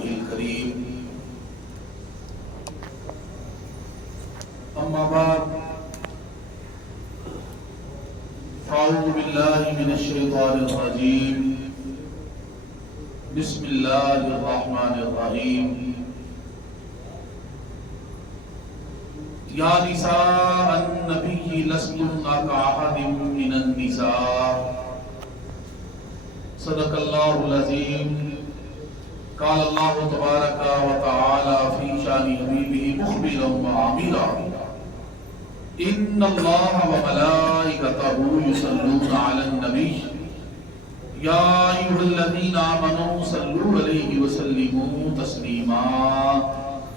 وجهه الكريم. أما بعد فأعوذ بالله من الشيطان الرجيم. بسم الله الرحمن الرحيم. يا نساء النبي لستن كأحد من النساء. صدق الله العظيم. قال الله تبارك وتعالى في شان حبيبه مخبرا وعاملا إن الله وملائكته يصلون على النبي يا أيها الذين آمنوا صلوا عليه وسلموا تسليما.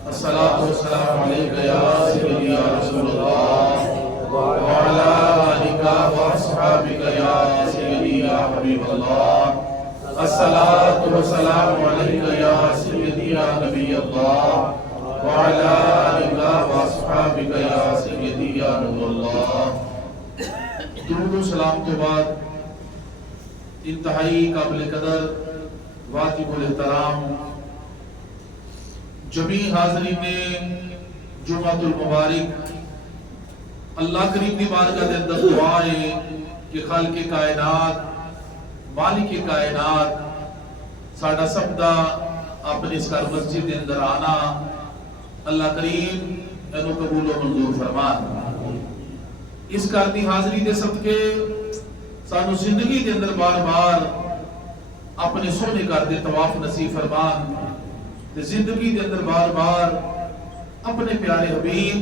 الصلاة والسلام عليك يا سيدي يا رسول الله وعلى آلك وأصحابك يا سيدي يا حبيب الله. الصلاة والسلام عليك يا سيدي يا نبي الله وعلى آلك وأصحابك يا سيدي يا نور الله. درود و سلام کے بعد انتہائی قابل قدر واجب الاحترام جمیع حاضرین جمعۃ المبارک، اللہ کریم کی بارگاہ دے اندر دعا ہے کہ خالق کائنات مالک کائنات ساڈا سب دا اپنی اس گھر مسجد دے اندر آنا اللہ کریم اینو قبول و منظور فرمان. اس گھر دی حاضری دے صدقے سانو زندگی دے اندر بار بار اپنے سونے گھر دے طواف نصیب فرمان تے زندگی دے اندر بار بار اپنے پیارے حبیب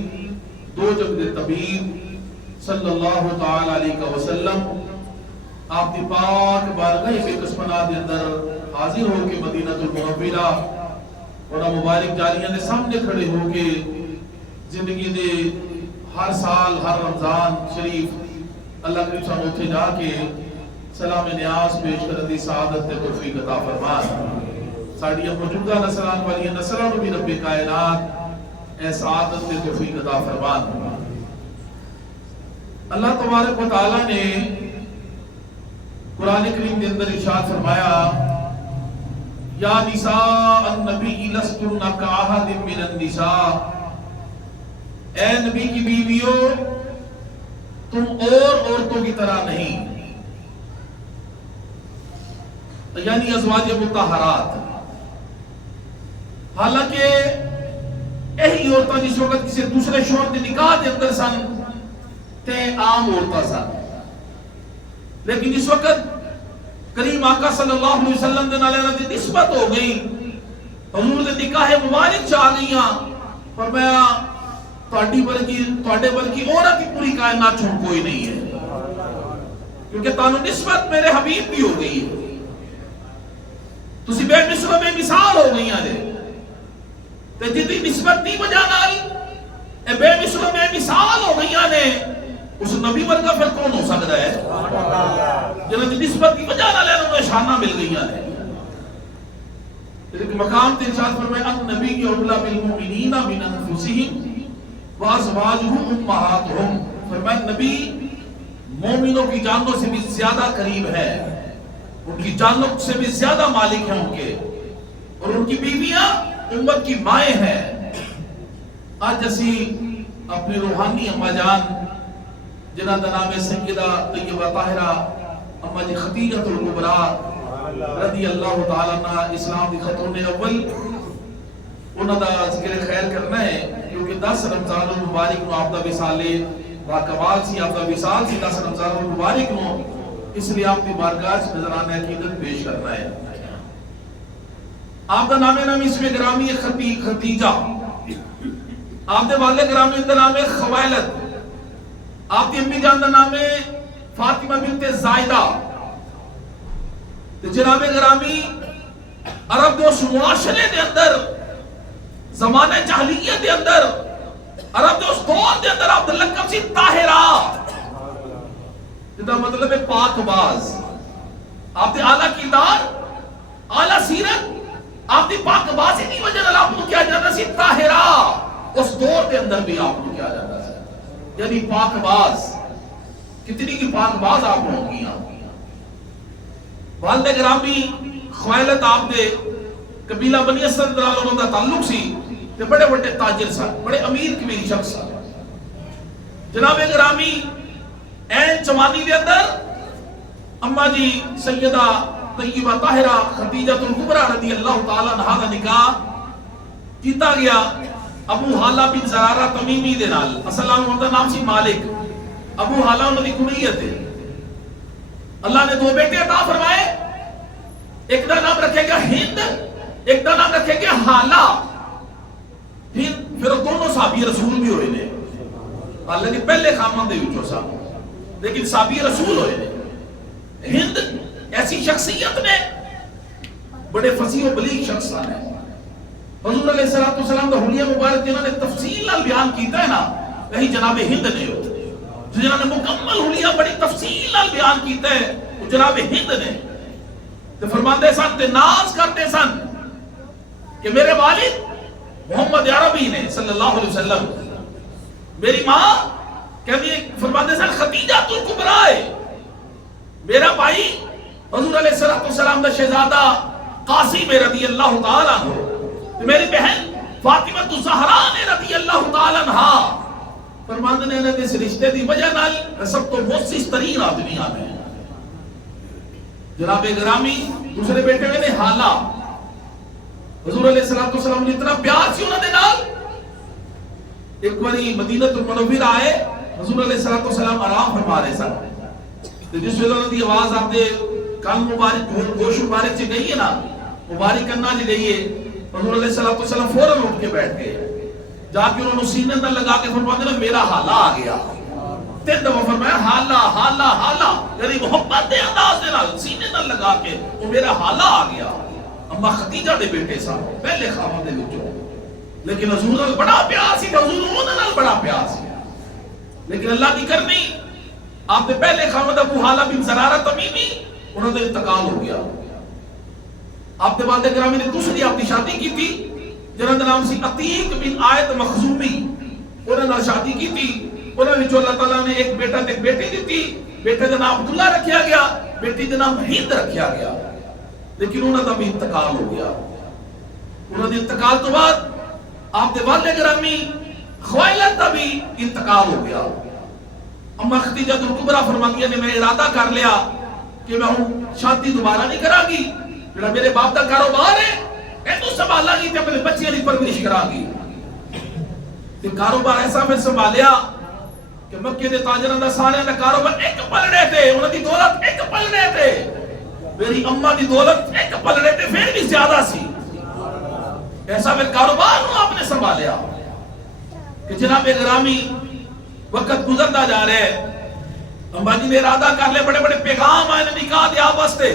دو جگ دے طبیب صلی اللہ تعالی علیہ وسلم آپ دی پاک بارگاہ بے قسمنا دے اندر حاضر ہو کے مدینہ المنورہ اور مبارک جالیاں دے سامنے کھڑے ہو کے زندگی دے ہر سال ہر رمضان شریف اللہ کریم صاحب اتھے جا کے سلام نیاز پیش کرنے دی سعادت تے توفیق عطا فرمان. ساڑی موجودہ نسلان والی نسلان بھی رب کائنات اے سعادت تے توفیق عطا فرمان. اللہ تبارک و تعالی نے قرآن کریم کے اندر ارشاد فرمایا یا نساء النبی لستن کأحد من النساء. اے نبی کی بیویوں تم اور عورتوں کی طرح نہیں، یعنی ازواج مطہرات. حالانکہ یہی عورتیں جس وقت کسی دوسرے شوہر کے نکاح کے اندر سن تے عام عورتیں سن، لیکن اس وقت کریم آقا صلی اللہ علیہ وسلم دے نال انہاں دی نسبت ہو گئی، حضور دے نکاح مبارک چ آ گئیاں. فرمایا تواڈے بلکہ عورت کی پوری کائنات چھوڑ کوئی نہیں ہے، کیونکہ تانوں نسبت میرے حبیب بھی ہو گئی ہے. تسی بے مثل بے مثال ہو گئی ہیں تے جدی نسبت دی وجہ نال اے بے مثل بے مثال ہو گئی ہیں اس نبی ورگا پھر کون ہو سکتا ہے جنہاں دی نسبت کی وجہ نال انہوں شانہ مل گئی ہیں. لیکن مقام تے ارشاد فرمایا النبی اولا بالمؤمنین من انفسہم وازواجہم امہاتہم. فرمایا نبی مومنوں کی جانوں سے بھی زیادہ قریب ہے، ان کی جانوں سے بھی زیادہ مالک ہیں ان کے، اور ان کی بیویاں امت کی مائیں ہیں. آج اسی اپنی روحانی اماں جان جنہاں دا نام سیدہ طیبہ طاہرہ اما جی خدیجہ الکبریٰ رضی اللہ تعالیٰ عنہ اسلام دی خاتون اول انہاں دا ذکر خیر کرنا ہے، کیونکہ 10 رمضان المبارک نو آپ دا وصال باکمال سی، آپ دا وصال سی 10 رمضان المبارک نو، اس لیے آپ دی بارگاہ نذرانہ عقیدت پیش کرنا ہے. آپ دا نام اسم گرامی خدیجہ، آپ دے والد گرامی دا نام خویلد، آپ دی امی جان دا نام فاطمہ بنت زائدہ. جناب گرامی عرب دے اس معاشرے دے اندر زمانہ جاہلیت دے اندر عرب دے اس دور دے اندر آپ دا لقب سی طاہرہ، جدا مطلب ہے پاک باز. آپ دے اعلیٰ کردار اعلیٰ سیرت آپ دی پاک بازی کی وجہ نال آپ کو کیا جاتا سی طاہرہ. اس دور دے اندر بھی آپ کو کیا جاتا سی یعنی پاک باز. کتنی کی پاک باز آپ ہوں گی. والد گرامی خویلت آپ دے قبیلہ بنی اسد نال انہاں دا تعلق سی تے بڑے بڑے تاجر سن، بڑے امیر کبیر شخص سن. جناب گرامی این جوانی دے اندر اما جی سیدہ طیبہ طاہرہ خدیجہ الکبریٰ رضی اللہ تعالی عنہا دا نکاح کیتا گیا ابو حالہ بن زرارہ تمیمی دے نال. اصل نام دا نام سی مالک. ابو حالہ انہاں دی کنیت ہے. اللہ نے 2 بیٹے عطا فرمائے. ایک دا نام رکھے گا ہند، ایک دا نام رکھے گا حالہ. پھر دونوں صحابی رسول بھی ہوئے نے، حالانکہ پہلے خامن دے وچوں سن لیکن صحابی رسول ہوئے نے. ہند ایسی شخصیت نے، بڑے فصیح و بلیغ شخص ہیں. حضور علیہ السلام کا حلیہ مبارک جنہوں نے تفصیل نال بیان کیتا ہے نا، وہی جناب ہند نے ہو. جنہوں نے مکمل حلیہ بڑی تفصیل نال بیان کیتا ہے وہ جناب ہند نے. تو فرماندے سن تے ناز کرتے سن کہ میرے والد محمد عربی نے صلی اللہ علیہ وسلم، میری ماں کہتی ہے فرماندے سن خدیجہ الکبریٰ ہے، میرا بھائی حضور علیہ السلام دا شہزادہ قاسم رضی اللہ تعالیٰ عنہ، میری بہن فاطمہ الزہراء نے رضی اللہ تعالیٰ عنہ. فرماندے نے انہوں نے اس رشتے دی وجہ نال سب تو مؤسس ترین آدمی آنے. جناب گرامی دوسرے بیٹے میں نے حالہ. حضور علیہ السلام نے اتنا پیار سی انہوں نے نال. ایک باری مدینہ المنورہ آئے، حضور علیہ السلام آرام فرما رہے سن. جس ویلے انہوں نے آواز آپ دے کان مبارک گوش مبارک سے گئی ہے نا، مبارک کرنا جی گئی ہے، حضور علیہ السلام فوراً اٹھ کے بیٹھ گئے. جا کے انہوں نے سینے اندر لگا کے فرماتے ہیں میرا حالہ آ گیا. 3 دفعہ فرمایا حالہ حالہ حالہ، یعنی محبت دے انداز دے نال سینے اندر لگا کے وہ میرا حالہ آ گیا. اما خدیجہ دے بیٹے سن پہلے خامن دے وچوں، لیکن حضور نال بڑا پیار سی، حضور انہاں نال بڑا پیار سی. لیکن اللہ کی کرنی آپ نے پہلے خامد ابو حالہ بن زرارہ تمیمی انہوں نے انتقال ہو گیا. آپ نے والد گرامی نے دوسری آپ کی شادی کی تھی جنہوں نے نام سی عتیق بن آیت مخزومی. انہوں نے شادی کی تھی، انہوں نے جو اللہ تعالیٰ نے ایک بیٹا ایک بیٹی دی تھی. بیٹے کا نام عبداللہ رکھیا گیا، بیٹی کا نام ہند رکھیا گیا. لیکن انہوں نے بھی انتقال ہو گیا. انہوں نے انتقال تو بعد آپ نے والد گرامی خوائلت کا بھی انتقال ہو گیا. اما خدیجہ الکبریٰ فرماتی نے میں ارادہ کر لیا کہ میں شادی دوبارہ نہیں کرا گی. جڑا میرے باپ کا کاروبار ہے اینو سنبھالا گی تے اپنے بچیاں دی پرورش کرا گی. تے کاروبار ایسا میں سنبھالیا کہ مکے دے تاجراں دا سارے دا کاروبار ایک پلڑے تے، انہاں دی دولت ایک پلڑے تے. میری اماں دی دولت ایک پلڑے تے پھر بھی زیادہ سی. ایسا میں کاروبار نو آپ نے سنبھالیا کہ جناب گرامی وقت گزرتا جا رہا ہے. امبا جی نے ارادہ کر لے، بڑے بڑے پیغام آئے نکاح دے واسطے،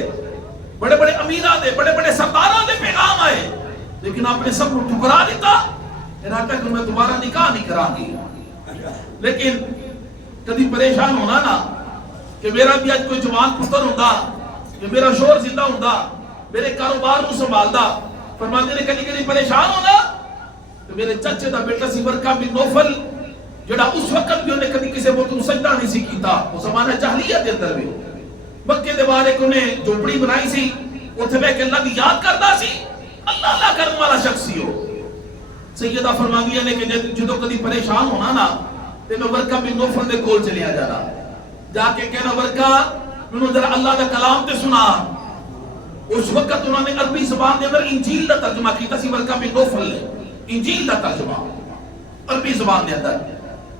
بڑے بڑے امیراں دے بڑے بڑے سرداراں دے پیغام آئے، لیکن آپ نے سب کو ٹھکرا دیتا. ارادہ کہ میں دوبارہ نکاح نہیں کراں گی. لیکن کبھی پریشان ہونا نا کہ میرا بھی آج کوئی جوان پتر ہوندا، کہ میرا شوہر زندہ ہوندا، میرے کاروبار کو سنبھالدا. فرماتے نے کبھی کبھی پریشان ہونا تو میرے چچے دا بیٹا سی ورقہ بن نوفل، جڑا اس وقت بھی انہیں کبھی کسی بت سجدہ نہیں سی کیتا. وہ زمانہ جاہلیت دے اندر بھی مکے دے باہر ایک انہیں جھوپڑی بنائی سی، اوتھے بیٹھ کے اللہ دی یاد کردا سی. اللہ کرنے والا شخص سی ہو. سیدہ فرماندیاں نے کہ جدوں کبھی پریشان ہونا نا تے میں ورقہ بن نوفل دے کول چلیا جانا، جا کے کہنا ورقہ مینوں ذرا اللہ دا کلام تے سنا. اس وقت انہوں نے عربی زبان دے اندر انجیل دا ترجمہ کیتا سی. ورقہ بن نوفل نے انجیل دا ترجمہ عربی زبان دے اندر.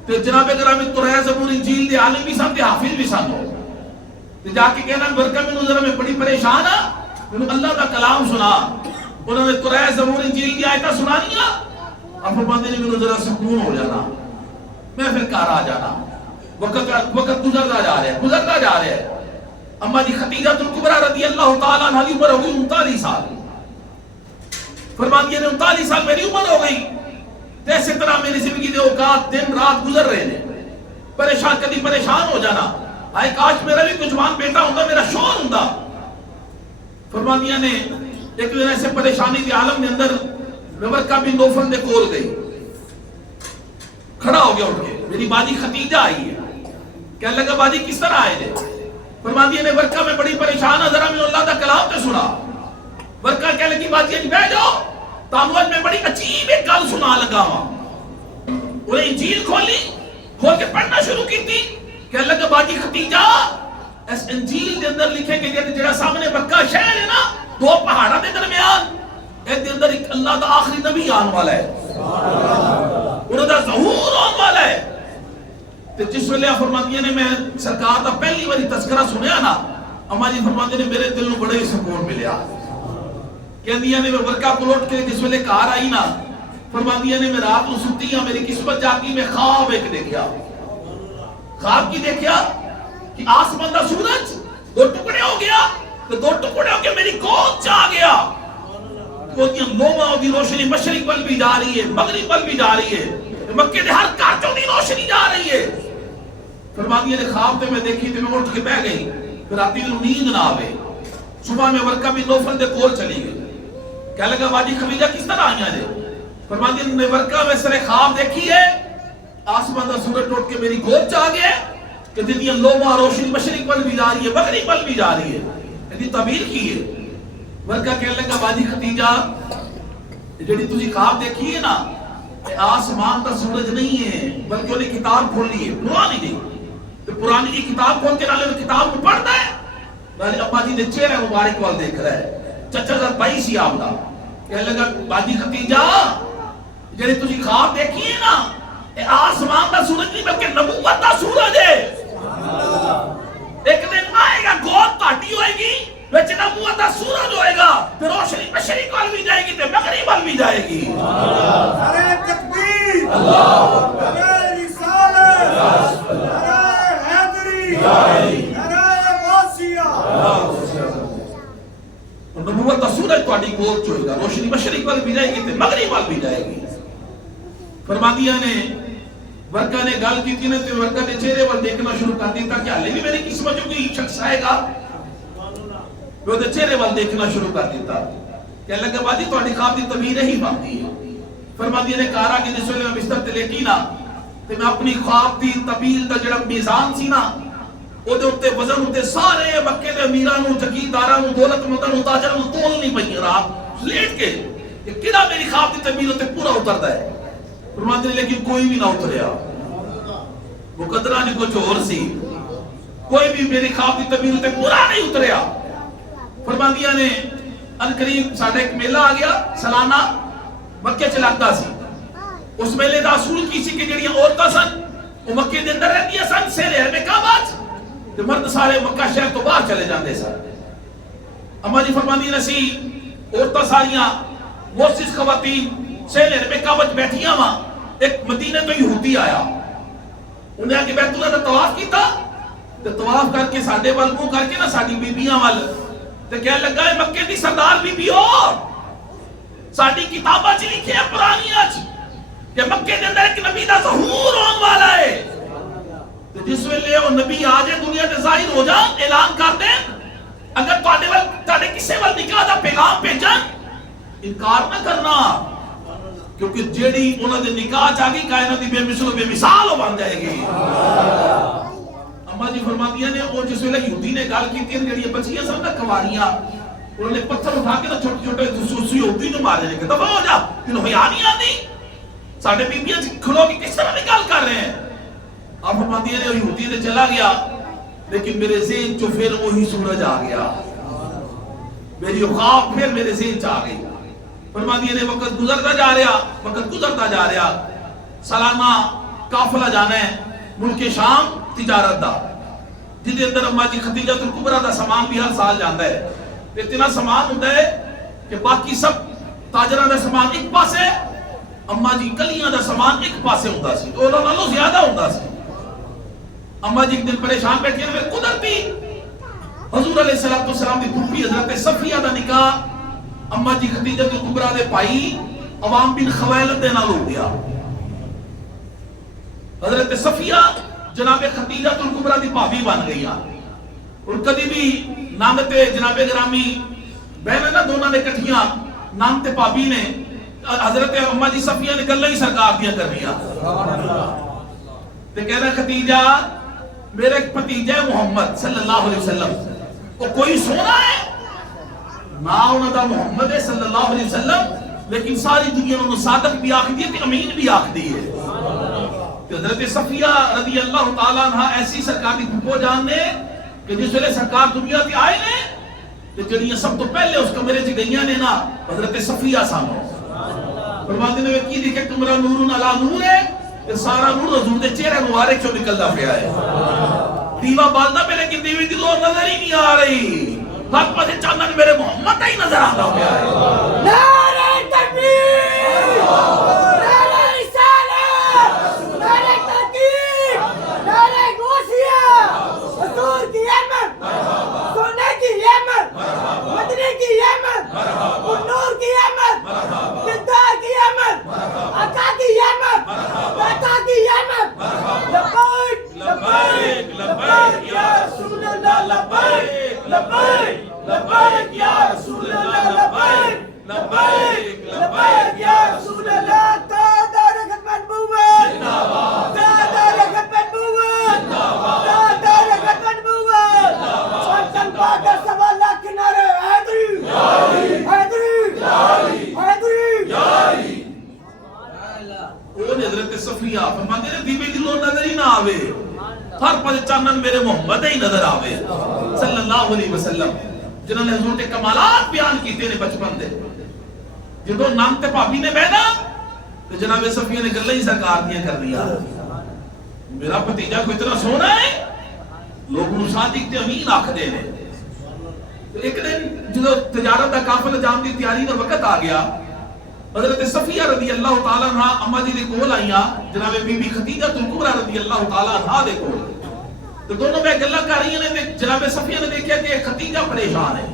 تے جناب گرامی قرآن زبور انجیل دے عالم بھی سن تے حافظ بھی سن. تے جا کے کہنا ورقہ مینوں ذرا میں بڑی پریشان ہاں، مینوں اللہ دا کلام سنا. انہوں نے قرآن زبور انجیل دی آیتاں سنانیاں. اب فرماتے نے مینوں ذرا سکون ہو جانا، میں پھر گھر آ جانا. وقت گزرتا جا رہا ہے. اما جی خدیجہ الکبریٰ رضی اللہ تعالیٰ عنہ کی عمر ہو گئی 39 سال. فرماتی ہے 39 سال میری عمر ہو گئی. ایسے طرح میری زندگی دے اوقات دن رات گزر رہے ہیں. پریشان کبھی پریشان ہو جانا، آئے کاش میرا بھی کچھ جوان بیٹا ہوتا، میرا شوہر ہوتا. فرمانیاں نے ایک دن ایسے پریشانی کے عالم کے اندر ورقہ بن نوفل دے کول گئی. کھڑا ہو گیا اٹھ کے، میری باجی خدیجہ آئی ہے. کہنے لگا باجی کس طرح آئے تھے؟ فرماتی ہے ورقہ میں بڑی پریشان ہے، ذرا میں اللہ دا کلام تے سنا. ورکا کہہ لگی باجی جی بیٹھ جاؤ، تانوں میں بڑی عجیب ایک گل سنا لگا ہاں۔ انہیں انجیل کھول کے پڑھنا شروع کی تھی، کہنے لگا باجی ختیجہ اس انجیل دے اندر لکھے کہ جڑا سامنے مکہ شہر ہے نا، دو پہاڑاں دے درمیان ایک دے اندر ایک اللہ دا آخری نبی آن والا ہے، انہوں دا ظہور آن والا ہے۔ تو جس ویلے فرماندیاں نے میں سرکار دا پہلی باری تذکرہ سنیا نا، اما جی فرماندے نے میرے دل نوں بڑے سکون ملیا۔ کہندیاں نے میں ورکا کلوٹ کے جس ویلے گھر آئی نا، فرماندیاں نے میں رات نوں ستی ہاں، میری قسمت جاگی، میں خواب ایک دیکھیا۔ خواب کی دیکھیا کہ آسمان دا سورج دو ٹکڑے ہو گیا، تو دو ٹکڑے ہو کے میری گود چ آ گیا۔ گودیاں لوماں دی روشنی مشرق ول بھی جا رہی ہے، مغرب ول بھی جا رہی ہے، مکے دے ہر گھر چوں دی روشنی جا رہی ہے۔ فرماندیاں نے خواب تے میں دیکھی تے میں اٹھ کے بیٹھ گئی، پھر رات نوں نیند نہ آوے۔ صبح میں ورکا بن نوفل دے کول چلی گئی، کہنے لگا باجی خدیجہ کس طرح آئیاں جے؟ فرماندیاں نے ورکا میں سرے خواب دیکھی ہے، آسمان دا سورج ٹوٹ کے میری گود چ آ گیا کہ دیدیاں لوماں روشنی مشرق ول بھی جا رہی ہے، مغرب ول بھی جا رہی ہے۔ یہ تعبیر کی ہے۔ ورکا کہنے لگا باجی ختیجہ جڑی تسی خواب دیکھی ہے نا، آسمان دا سورج نہیں ہے بلکہ انہیں کتاب کھولی ہے، پرانی نہیں، تو پرانی کی کتاب کھول کے نالے کتاب کو پڑھتا ہے، نالے ابا جی دے چہرے مبارک وال دیکھ رہا ہے، چچا دا بھائی سی آپ دا۔ کہنے لگا باجی ختیجہ جڑی تسی خواب دیکھی ہے نا، آسمان دا سورج نہیں بلکہ نبوت دا سورج ہے۔ ایک دن آئے گا گود کاٹی ہوئے گی، وچ نبوت دا سورج ہوئے گا، پھر روشنی مشرق وال بھی جائے گی تے مغرب وال بھی جائے گی۔ نعرہ تکبیر، نعرہ رسالت، نعرہ حیدری، نعرہ غوثیہ۔ نبوت دا سورج تہاڈی گود چ ہوئے گا، روشنی مشرق وال بھی جائے گی تے مغرب وال بھی جائے گی۔ فرماندیاں نے ورکا نے گل کی تھی نا، تے ورکا نے چہرے وال دیکھنا شروع کر دیتا کہ ہلے بھی میری قسمت جو کوئی شخص آئے گا، وہ تے چہرے وال دیکھنا شروع کر دیتا۔ کہنے لگا باجی تہاڈی خواب دی تعبیر ہی باقی ہے۔ فرماندیاں نے کہا کہ جس ویلے میں بستر تے لیٹی نا، تے میں اپنی خواب دی تعبیر دا جڑا میزان سی نا، او دے اوتے وزن اوتے سارے مکے دے امیراں نوں، جگیرداراں نوں، دولت منداں نوں، تاجراں نوں تول نہیں پئی رات لیٹ کے کہ کیڑا میری خواب دی تعبیر اوتے پورا اتردا ہے۔ فرماندے لیکن کوئی بھی نہ اتریا، مقدرہ جی کچھ اور سی، کوئی بھی میری خواب دی تعبیر اوتے پورا نہیں اتریا۔ فرماندیاں نے ان قریب ساڈا ایک میلہ آ گیا سالانہ، مکے چ لگدا سی۔ اس میلے دا اصول کی سی کہ جڑیاں عورتاں سن وہ مکے دے اندر رہندیاں سن، سیرے حرم کعبہ تے مرد سارے مکہ شہر تو باہر چلے جاندے سن۔ اما جی فرماندی نے سی عورتاں ساریاں موسس خواتین سیرے حرم کعبہ بیٹھیاں وا، ایک مدینے تو یہودی آیا، انہیں آگے بیت اللہ دا طواف کیتا تے طواف کر کے ساڈے وال منہ کر کے نا ساڈی بیبییاں وال تے کہنے لگا ہے مکے دی سردار بی بی ہو، ساڈی کتاباں چ لکھے ہیں پرانیاں چ کہ مکے دے اندر ایک نبی دا ظہور ہون والا ہے۔ تو جس ویلے وہ نبی آ جائے دنیا تے ظاہر ہو جان، اعلان کر دیں، اگر تواڈے وال تواڈے کسے وال نکاح دا پیغام بھیجن، انکار نہ کرنا، کیونکہ جیڑی انہاں دے نکاح چ آ گئی کائنات دی بے مثل و بے مثال ہو بن جائے گی۔ اما جی فرماندیاں نے وہ جس ویلے یہودی نے گل کیتی جڑی بچیاں سن نا کواریاں، انہوں نے پتھر اٹھا کے نا چھوٹے چھوٹے سوسی یہودی نوں مارے نے کہ دفع ہو جا، تینوں حیا نہیں آندی، ساڈے بیبیاں کھلو کے کس طرح کی گل کر رہے ہیں۔ آپ فرماندیاں نے یہودی تے چلا گیا، لیکن میرے ذہن چ پھر وہی سورج آ گیا، میری خواب پھر میرے ذہن چ آ گئی۔ فرماندیاں نے وقت گزرتا جا رہا، سالانہ قافلہ جانا ہے ملک شام تجارت دا، جدے اندر اما جی ختیجہ الکبریٰ دا سامان بھی ہر سال جاندا ہے۔ اتنا سامان ہوتا ہے کہ باقی سب تاجراں دا سامان ایک پاسے، اما جی کلیاں دا سامان ایک پاسے ہوندا سی، انہاں نالوں زیادہ ہوندا سی۔ اما جی ایک دن پریشان بیٹھی ہیں، پھر قدرتی حضور علیہ السلام دی پھوپھی حضرت صفیہ دا نکاح اما جی ختیجہ الکبریٰ دے بھائی عوام بن خویلد دے نال ہو گیا۔ حضرت صفیہ جناب ختیجہ الکبریٰ دی بھابی بن گئی، اور کدی بھی نند تے جناب گرامی بہن نا دونوں نے کٹھیاں نند تے بھابی نے حضرت اما جی صفیہ نے گلاں ہی سرکار دیاں کرنیاں تے کہنا ختیجہ میرے ایک بھتیجا ہے محمد صلی اللہ علیہ وسلم، وہ کوئی سونا ہے نا انہاں دا محمد صلی اللہ علیہ وسلم لیکن ساری دنیا انہوں صادق بھی آخ دیئے تے امین بھی آخ دیئے. حضرت صفیہ رضی اللہ تعالیٰ عنہ ایسی سرکار کی پھپو جاننے کہ جس ویلے سرکار دنیا تے آئے نے کہ جڑیاں سب تو پہلے اس کمرے سے گئیاں نے نا حضرت صفیہ سانو فرماتے نے کی دیکھے کمرہ نور علی نور ہے کہ سارا نور حضور دے چہرے مبارک چوں نکلدا پیا ہے. دیوا بالدا پہ لیکن دیوی دی لو نظر ہی نہیں آ رہی. ہر پاسے چاندن میرے محمد ہی نظر آتا پیا ہے. نعرہ تکبیر، نعرہ رسالت، نعرہ تحقیق، نعرہ غوثیہ، حضور کی احمد، سونے کی احمد، مدنی کی احمد، نور کی احمد، دلدار کی احمد، آقا کی احمد، داتا کی احمد. لبیک لبیک لبیک یا رسول اللہ، لبیک لبیک لبیک یا رسول اللہ، لبیک لبیک لبیک یا رسول اللہ. تاجدار ختم نبوت زندہ باد، تاجدار ختم نبوت زندہ باد، تاجدار ختم نبوت زندہ باد. چل بہادر سوا لاکھ نعرے حیدری حیدری حیدری حیدری. وہ حضرت صفیہ فرماتے ہیں دیوے دلوں نظر ہی نہ آوے ہر پاسے چانن میرے محمد ہی نظر آوے صلی اللہ علیہ وسلم جنہوں نے حضور کے کمالات بیان کیتے نے بچپن دے. جدو نام تے پاپی نے بہنا تو جناب صفیہ نے گلہ ہی سرکار دیا کر دیا. میرا بھتیجا کو اتنا سونا ہے لوگ انہوں صادق تے امین آکھ دے نے. ایک دن جدو تجارت دا قافلہ جام دی تیاری دا وقت آ گیا حضرت صفیہ رضی اللہ تعالیٰ عنہ اماں جی دے کول آئیاں جناب بی بی خدیجہ الکبریٰ رضی اللہ تعالیٰ عنہ دے کول. تو دونوں میں گلہ کر رہی ہیں جناب صفیہ نے دیکھا کہ خدیجہ پریشان ہے.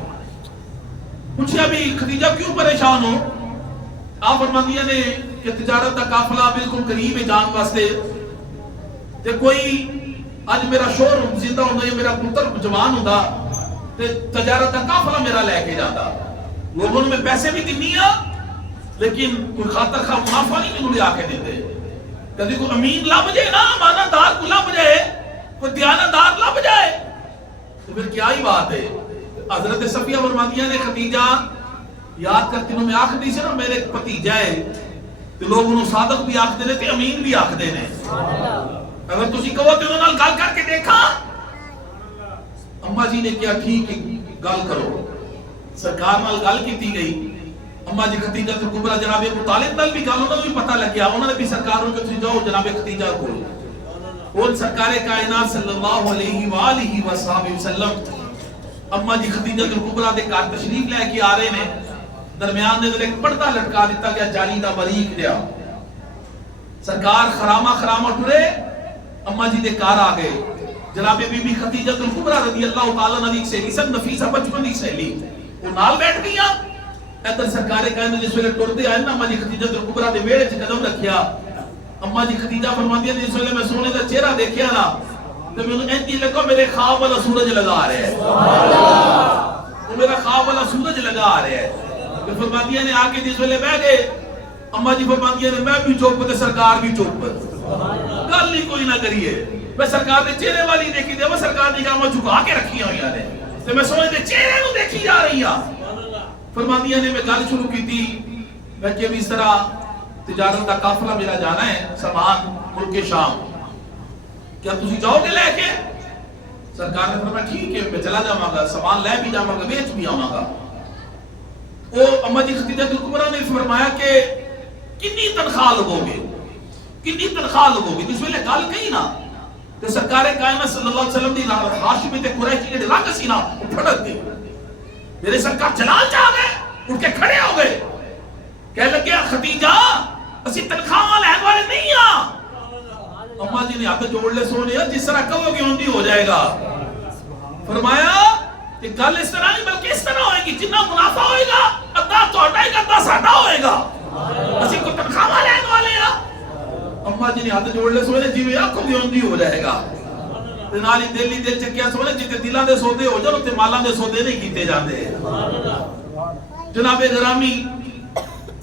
پوچھا بھی خدیجہ کیوں پریشان ہو؟ آپ فرماندیاں نے کہ تجارت دا قافلہ بالکل قریب ہے جان واسطے تے کوئی اج میرا شور زندہ ہوندا یا میرا پتر جوان ہوندا تے تجارت دا قافلہ میرا لے کے جاتا. لوگوں نے پیسے بھی دینی ہاں لیکن کوئی خاطر خواہ منافع نہیں مینوں لیا کے دیندے. کدی کوئی امین لب جائے نا امانت دار کو لب جائے کوئی دیانت دار لب جائے تو پھر کیا ہی بات ہے. حضرت صفیہ فرماندیاں نے خدیجہ یاد کرتی ہوں میں آکھ دی سے نا میرے بھتیجا ہے تو لوگ انہوں صادق بھی آکھ دے تے امین بھی آکھ دے نے. اگر تسی کہو تے انہوں نال گل کر کے دیکھا. اماں جی نے کیا ٹھیک ہے گل کرو. سرکار نال گل کیتی گئی. اماں جی خدیجہ الکبریٰ جناب ابو طالب نال بھی گل انہوں نے بھی پتہ لگیا. انہوں نے بھی سرکار کو تسی جاؤ جناب خدیجہ کو اور سرکار کائنات صلی اللہ علیہ وآلہ وسلم اماں جی خدیجہ الکبریٰ دے گھر تشریف لے کے آ رہے نے. درمیان نے ایک پردہ لٹکا دیتا گیا جالی دا باریک دیا. سرکار خرامہ ٹرے اماں جی دے گھر آ گئے. جناب بی بی خدیجہ الکبریٰ رضی اللہ تعالیٰ عنہ دی سہیلی سن نفیسہ بچپن دی سہیلی وہ نال بیٹھ گیا. ادھر سرکار کائنات جس ویلے ٹردے آئے نا اماں جی خدیجہ الکبریٰ دے ویڑے چ قدم رکھیا. اماں جی خدیجہ فرماندی جس ویلے میں سونے دا چہرہ دیکھیا نا تو میں انہیں اینتی لگا میرے خواب والا سورج لگا آ رہا ہے. وہ میرا خواب والا سورج لگا آ رہا ہے. کہ فرماندیاں نے آکے جس ویلے بیٹھ گئے اماں جی فرماندیاں نے میں بھی چوپ تے سرکار بھی چوپ گل ہی کوئی نہ کریے. میں سرکار دے چہرے والی دیکھی دے وہ سرکار دی گاماں جھکا کے رکھی ہوئی نے تے میں سونے دے چہرے نو دیکھی جا رہی ہاں. فرماندیاں نے میں گل شروع کی تھی میں کہ اب اس طرح تجارت کا قافلہ میرا جانا ہے سامان ملک شام کیا تسی جاؤ گے لے کے؟ سرکار نے فرمایا ٹھیک ہے میں چلا جاواں گا سامان لے بھی جاواں گا بیچ بھی آواں گا. وہ اماں جی خدیجہ الکبریٰ نے فرمایا کہ کتنی تنخواہ لگو گے کتنی تنخواہ لگو گے. جس ویلے گل کہی نا کہ سرکار کائنات صلی اللہ علیہ وسلم دی ہاشمی تے قریشی دے رنگ سی نا پھڑک گئے. میرے سرکار جلال چاہ گئے اٹھ کے کھڑے ہو گئے کہہ لگے خدیجہ اسی تنخواہ لین والے نہیں ہاں. اماں جی نے ہاتھ جوڑ لے سونے جس طرح کہو گے اونجی ہو جائے گا. فرمایا کہ گل اس طرح نہیں بلکہ اس طرح ہوئے گی جتنا منافع ہوئے گا ادھا تہاڈا ہی ادھا ساڈا ہوئے گا. اسی کو تنخواہ لین والے ہاں. اماں جی نے ہاتھ جوڑ لے سونے جی میں آنکھوں گے اونجی ہو جائے گا. نالی دل ہی دل چکیا سونے جتے دلان دے سودے ہو جاؤ تے مالان دے سودے نہیں کیتے جاندے. جناب گرامی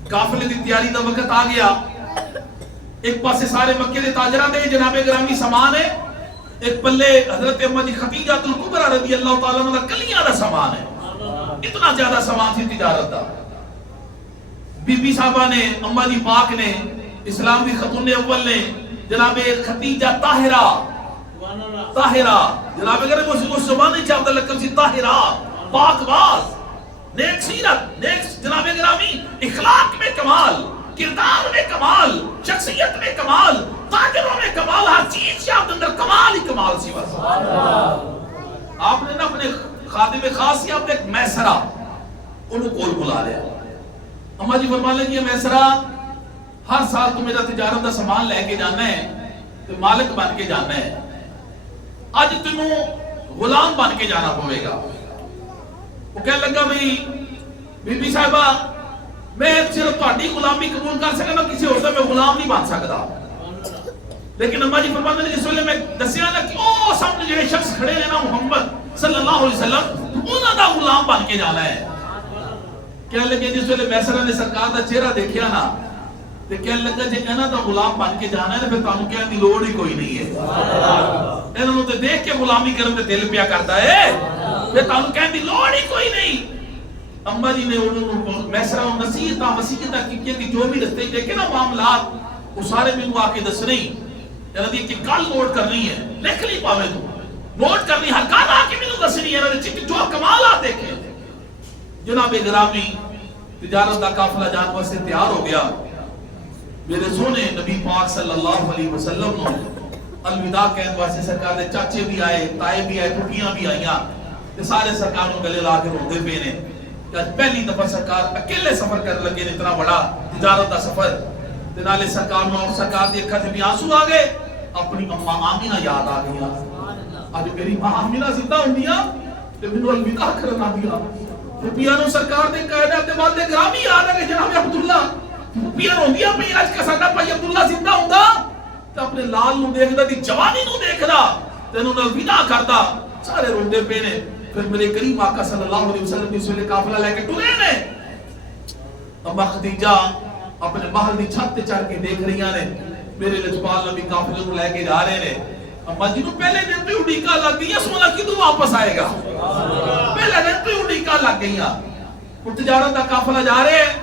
قافلے دی تیاری دا وقت آ گیا. ایک پاسے سارے مکے دے تاجراں دے جناب گرامی سامان ہے ایک پلے حضرت اماں جی خدیجہ الکبریٰ رضی اللہ تعالیٰ عنہ کلیاں دا سامان ہے. اتنا زیادہ سامان سی تجارت دا. بی بی صاحبہ نے، اما جی پاک نے، اسلام کی خاتون اول نے، جناب خدیجہ طاہرہ جناب اگر اس زمانے چاہتا لقب سی طاہرہ، پاک باز، نیک سیرت، نیک جناب گرامی، اخلاق میں کمال، کردار میں کمال، شخصیت میں کمال، تاجروں میں کمال، ہر چیز سے آپ اندر کمال ہی کمال سی بس. آپ نے نا اپنے خادم خاص سے آپ نے ایک میسرہ انہوں کول بلا لیا. اما جی فرمان لیں کہ میسرہ ہر سال تو میرا تجارت دا سامان لے کے جانا ہے تو مالک بن کے جانا ہے. آج تمہیں غلام بن کے جانا پوے گا. وہ کہنے لگا بھئی بی بی صاحبہ میں صرف تہاڈی غلامی قبول کر سکتا، میں کسی اور میں غلام نہیں بن سکتا. لیکن اما جی فرماتے ہیں جس ویلے میں دسیا نا کہ او سامنے جو شخص کھڑے ہیں نا محمد صلی اللہ علیہ وسلم، انہاں دا غلام بن کے جانا ہے. کہنے لگے جس ویلے میسرہ نے سرکار دا چہرہ دیکھیا نا تے کہنے لگا جے انہاں دا غلام بن کے جانا ہے پھر تانوں کہنے دی لوڑ ہی کوئی نہیں ہے. انہاں نوں تے دیکھ کے غلامی کرن تے دل پیا کردا ہے، پھر تانوں کہنے دی لوڑ ہی کوئی نہیں. اما جی نے انہوں میسرہ نصیحتاں وصیتاں کی کہ جو بھی رستے دیکھے نا معاملات وہ سارے مینوں آ کے دسنے انہاں دی کہ کل نوٹ کرنی ہے، لکھ لی پاویں تو نوٹ کرنی، ہر کل آ کے مینوں دسنی ہے انہاں دے جو کمالات دیکھے. جناب گرامی تجارت دا قافلہ جان واسطے تیار ہو گیا. میرے سونے نبی پاک صلی اللہ علیہ وسلم نے الوداع کہنے واسطے سرکار دے چاچے بھی آئے، تائے بھی آئے، پھوپھیاں بھی آئیاں تے سارے سرکار نوں گلے لا کے روندے پے نے کہ آج پہلی دفعہ سرکار اکیلے سفر کرنے لگے نے، اتنا بڑا تجارت دا سفر. تے نالے سرکار نوں سرکار دی اکھاں تے بھی آنسو آ گئے، اپنی اماں آمینہ یاد آ گئی. اج میری ماں آمینہ زندہ ہوندیاں تے مینوں الوداع کرن آندیاں. پھوپھیاں نوں سرکار دے قائدہ تے والد گرامی یاد ہے کہ جناب عبداللہ پھوپھیاں روندیاں پئی اج کا ساڈا بھائی عبداللہ زندہ ہوندا تے اپنے لال نوں دیکھدا دی جوانی نوں دیکھدا تے انہوں الوداع کردا. سارے روندے پے نے. پھر میرے کریم آقا صلی اللہ علیہ وسلم اس ویلے قافلہ لے کے ٹرے نے. اما خدیجہ اپنے محل دی چھت تے چڑھ کے دیکھ رہیاں نے میرے لجپال نبی قافلے نوں لے کے جا رہے نے. اما جی نوں پہلے دن تے اڈیکا لگ گئی سونا کدوں واپس آئے گا، پہلے دن تے اڈیکا لگ گئی. وہ تجارت دا قافلہ جا رہے ہیں.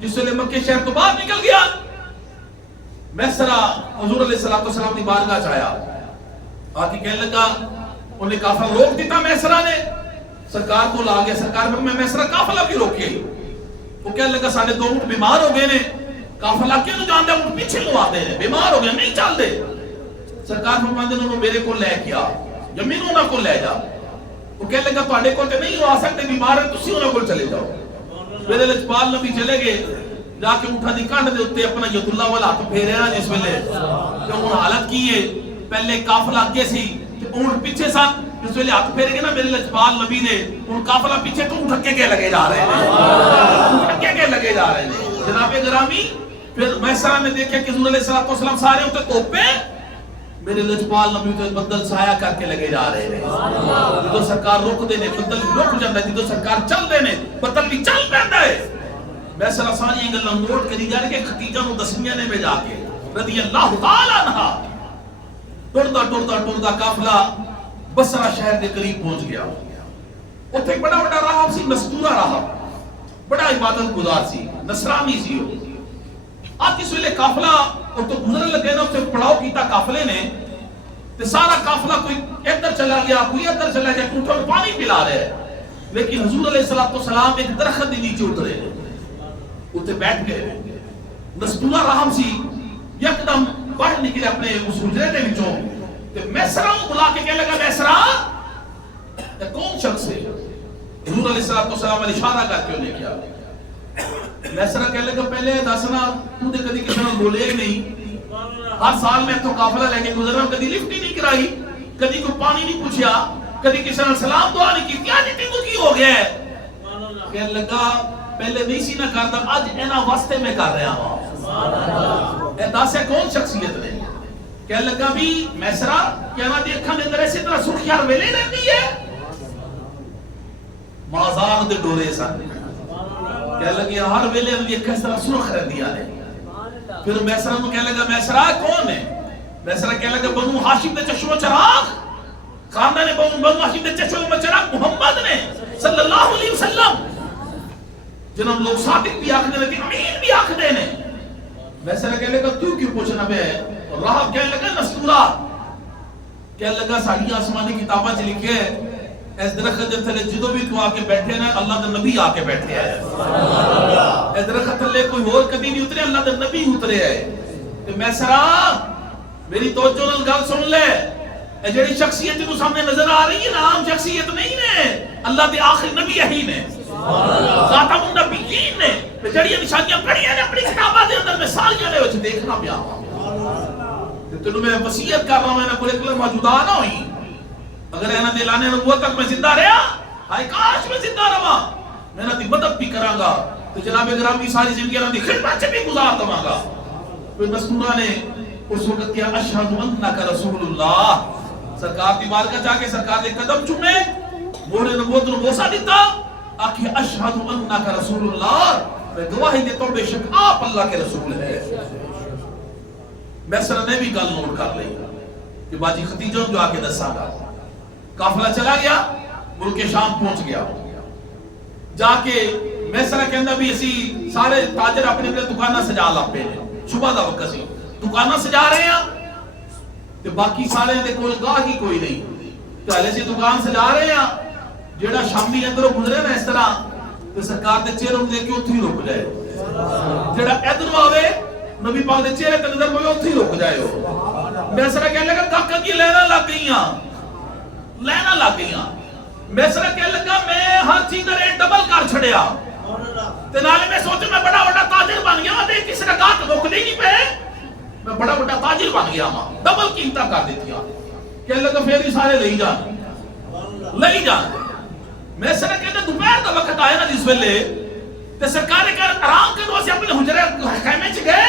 جس ویلے مکے شہر تو باہر نکل گیا میسرہ حضور علیہ الصلوۃ والسلام دی بارگاہ چ آیا. آ کے کہنے لگا انہیں قافلہ روک دیتا میسرہ نے، سرکار کو لا گیا. سرکار پر میں میسرہ قافلہ کی روکے. وہ کہنے لگا سارے دو اونٹ بیمار ہو گئے نے، قافلہ کیوں نہ جان دے، اونٹ پیچھے لو آتے ہیں، بیمار ہو گئے نہیں چل دے. سرکار فرماندے انہوں میرے کو لے کیا یا مینوں انہاں کو لے جا. وہ کہنے لگا تواڈے کول تے نہیں آ سکتے، بیمار ہے، تسی انہاں کول چلے جاؤ. میرے لجپال نبی چلے گئے، جا کے اونٹاں دی کنڈ دے اوتے اپنا ید اللہ والا ہاتھ پھیریا. جس ویلے کہ ہن حالت کی ہے، پہلے قافلہ اگے سی تے اونٹ پیچھے سن. جس ویلے ہاتھ پھیرے گے نا میرے لجپال نبی نے، ہن قافلہ پیچھے تو اونٹ اگے کے لگے جا رہے ہیں، اونٹ اگے کے لگے جا رہے ہیں. جناب گرامی پھر میسرہ نے دیکھا کہ حضور علیہ الصلوۃ والسلام سارے اوتے توپے میرے لجپال نبی تے بدل سایہ کر کے لگے جا رہے ہیں. جدوں سرکار رک دے نے بدل رک جاندا ہے، جدوں سرکار چل دے نے بدل بھی چل پیندا ہے. میسرہ ساری گلاں نوٹ کری جا رہے کہ خدیجہ نوں دسنیاں نے میں جا کے رضی اللہ تعالی عنہا. ٹردا ٹردا ٹردا قافلہ بصرہ شہر کے قریب پہنچ گیا. اوتھے بڑا بڑا راہب سی، مستورہ راہب، بڑا عبادت گزار سی، نصرانی سی. آج اس ویلے قافلہ اور تو گزرن لگے نا اسے پڑاؤ کیتا قافلے نے تے سارا قافلہ کوئی ادھر چلا گیا، کوئی ادھر چلا گیا، اونٹوں میں پانی پلا رہے ہیں. لیکن حضور علیہ الصلوۃ والسلام ایک درخت کے نیچے اترے، اتنے بیٹھ گئے. مستورہ راہب سی یکدم باہر نکلے اپنے اس حجرے دے وچوں تے میسرہ کو بلا کے کہنے لگا میسرہ یہ کون شخص ہے؟ حضور علیہ الصلوۃ والسلام نے اشارہ کر کے انہیں کیا. میسرہ کہنے لگا پہلے دسنا تو تے کدی کسی نال بولے نہیں، ہر سال میں تو قافلہ لے کے گزر رہا ہوں، کدی لفٹ ہی نہیں کرائی، کدی کوئی پانی نہیں پوچھا، کدی کسی نال سلام دعا نہیں کی، آج تینوں کی ہو گیا ہے؟ کہنے لگا پہلے نہیں سی نہ کرتا، آج اینا واسطے میں کر رہا ہوں. اے داسے کون شخصیت نے؟ کہنے لگا بھی میسرہ کہنا دیکھا دے اندر ایسی طرح سرخیار ویلے رہتی ہے، مازاغ دے ڈورے سن. کہنے لگے ہر ویلے میں کس طرح سرخ رہ دیا ہے. پھر میسرہ کو کہنے لگا میسرہ کون ہے؟ میسرہ کہنے لگا بنو ہاشم دے چشم و چراغ خاندان بنو ہاشم دے چچو مچرا محمد نے صلی اللہ علیہ وسلم جنہوں لوگ صادق بھی آکھ دے لیکن امین بھی آکھ دے نے ویسے نہ کہنے لگا تو کیوں پوچھنا بے راہب کہنے لگا نستورا کہنے لگا ساڑھی آسمانی کتابہ چ لکھے اس درخت جب تھلے جدو بھی تو آکے بیٹھے نا اللہ دا نبی آکے بیٹھے ہے اس درخت تھلے کوئی اور کبھی نہیں اترے اللہ دا نبی اترے ہے کہ میں سرا میری توجہ نال گل سن لے اے جڑی شخصیت جو سامنے نظر آ رہی ہے نا عام شخصیت نہیں نے اللہ دے آخری نبی یہی نے خاتم النبیین نے جڑی نشانیاں پڑھی ہیں اپنی کتاباں دے اندر میں ساریاں دے وچ دیکھنا پیا تے تینوں میں وصیت کر رہا ہوں میں کوئی کلمہ جدا نہ ہوئی اگر انہاں دے لانے نبوت تک میں زندہ رہا ہائے کاش میں زندہ رہا میں انہاں دی مدد بھی کراں گا تو جناب گرامی ساری زندگی انہاں دی خدمت بھی گزار دواں گا پھر نستورا نے اس وقت کیا اشہد انک رسول اللہ سرکار دی بارگاہ جا کے سرکار دے قدم چومے مہر نبوت نو بوسا دیتا آکھے اشہد انک رسول اللہ میں گواہی دیتا ہوں بے شک آپ اللہ کے رسول ہے میسر نے بھی گل نوٹ کر لی کہ باجی ختیجہ جو آکے دسا گا قافلہ چلا گیا ملک شام پہنچ گیا جا کے میسر کہندا بھی اسی سارے تاجر اپنے اپنے دکانہ سجا لاپے نے صبح دا وقت سی دکانہ سجا رہے ہیں تے باقی سارے دے کول گاہ ہی کوئی نہیں تے ہلے سی دکان سجا رہے ہیں جیڑا شامی اندروں گزرے نا اس طرح تے سرکار دے چہرے دے کے اوتھے ہی رک جائے جیڑا ادھر آوے نبی پاک دے چہرے تے نظر پے اوتھے ہی رک جائے میسر کہنے لگا کاکا کی لینا لگ گئیاں لینا لگ گئیاں میسر کہنے لگا میں ہر چیز کا ریٹ ڈبل کر چھڑیا تے نالے میں سوچوں میں بڑا بڑا تاجر بن گیا تے کسی نے گاہک روک دے نہیں پے میں بڑا بڑا تاجر بن گیا ماں ڈبل قیمتاں کر دیتی کہنے لگا پھر ہی سارے لئی جان میں سر کہتے دوپہر دا وقت آیا نا جس ویلے تے سرکار نے کہا آرام کرنے واسطے اپنے حجرے خیمے چ گئے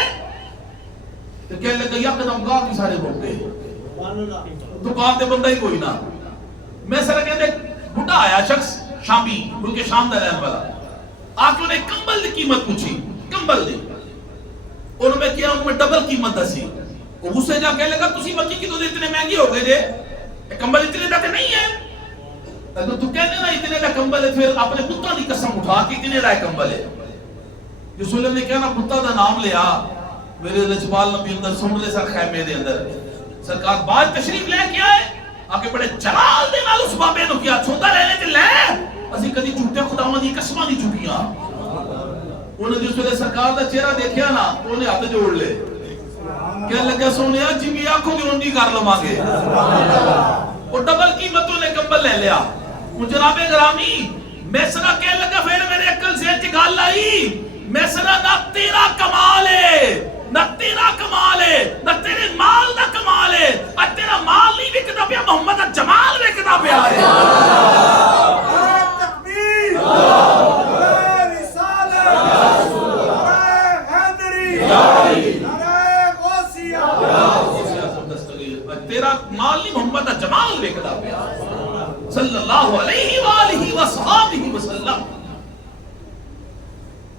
تے کہنے لگا یکدم گاہ کی سارے روک گئے دکان تے بندہ ہی کوئی نہ میں سر کہتے بڈھا آیا شخص شامی ملک شام دا رہنے والا آ کے انہیں کمبل دی قیمت پوچھی کمبل دی انہوں نے کیا ان میں ڈبل قیمت دسی وہ غصے جا کہنے لگا تسی مکی کی تو اتنے مہنگی ہو گئے جے کمبل اتنے دا تے نہیں ہے اگر تو کہنے نا اتنے دا کمبل ہے پھر اپنے پتہ دی قسم اٹھا کے اتنے دا کمبل ہے رسول اللہ نے کہا نا پتہ دا نام لیا میرے رجبال نبی اندر سن لے سر خیمے دے اندر سرکار بعد تشریف لے کے آئے آکے بڑے جلال دے نال اس بابے نو کیا چھوٹا رہنے تے لے اسی کدی جھوٹے خداواں دی قسماں دی چکیاں انہوں نے جس ویلے سرکار دا چہرہ دیکھیا نا انہوں نے ہاتھ جوڑ لے کہنے لگا سونیا جی بھی آنکھوں کی رونڈی کر لواں گے وہ ڈبل قیمتوں نے کمبل لے لیا وہ جناب گرامی میسرہ کہنے لگا پھر میرے عقل سے گل آئی میسرہ نہ تیرا کمال ہے نہ تیرا کمال ہے نہ تیرے مال دا کمال ہے اور تیرا مال نہیں وکدا پیا محمد دا جمال وکدا پیا ہے تکبیر تیرا مال نہیں محمد دا جمال وکدا پیا صلی اللہ علیہ وآلہ وصحابہ وسلم